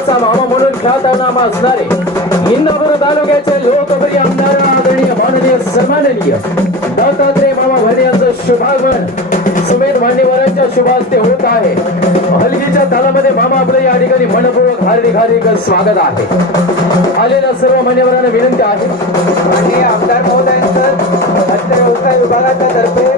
गावाचा मामा म्हणून ख्यातनाम असणारे इंदापूर तालुक्याचे लोकप्रिय आमदार आदरणीय माननीय सन्माननीय दत्तात्रय मामा भरे यांचं शुभागमन सुमेध मान्यवरांच्या शुभ हस्ते होत आहे। हलगीच्या तालामध्ये मामा आपलं या ठिकाणी मनपूर्वक हार्दिक स्वागत आहे। आलेल्या सर्व मान्यवरांना विनंती आहे आणि आमदार महोदयांचं हस्त व्यवसाय विभागाच्या तर्फे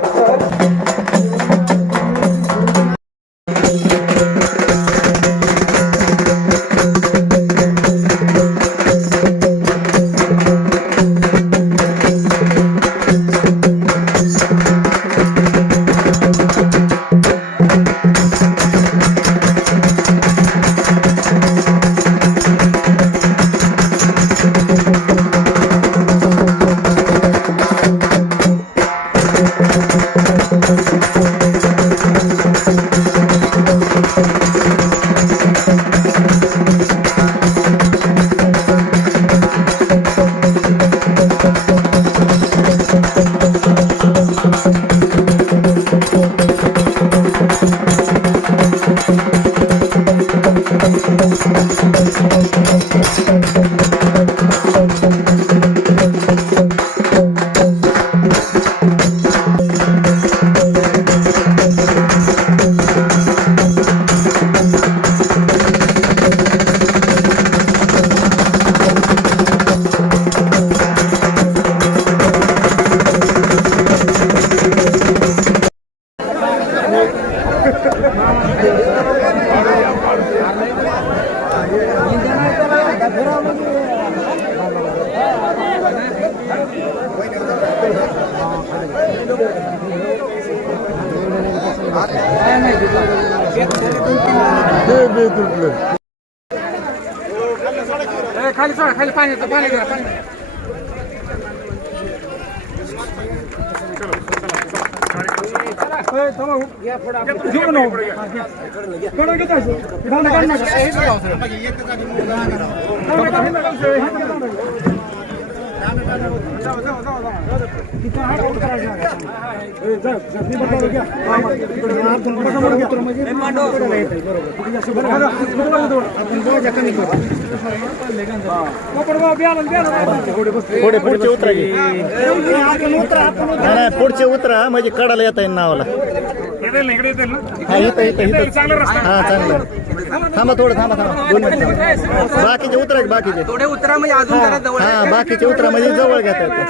खाली सोडा, खाली पाणी घ्या, पाणी पुढचे उतरा पुढचे उतरा म्हणजे कडाला येता येईल नावाला। हा चांगलं थांबा थोडं थांबा 2 मिनिट बाकीचे उतरा बाकीचे थोडे उतरा म्हणजे अजून जरा जवळ हा बाकीचे उतरा म्हणजे जवळ घेता येतं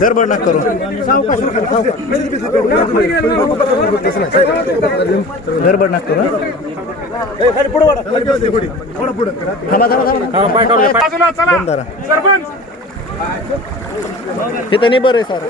गडबड नका करू गडबड नका करू थांबा थांबा इथं नाही बरं आहे सर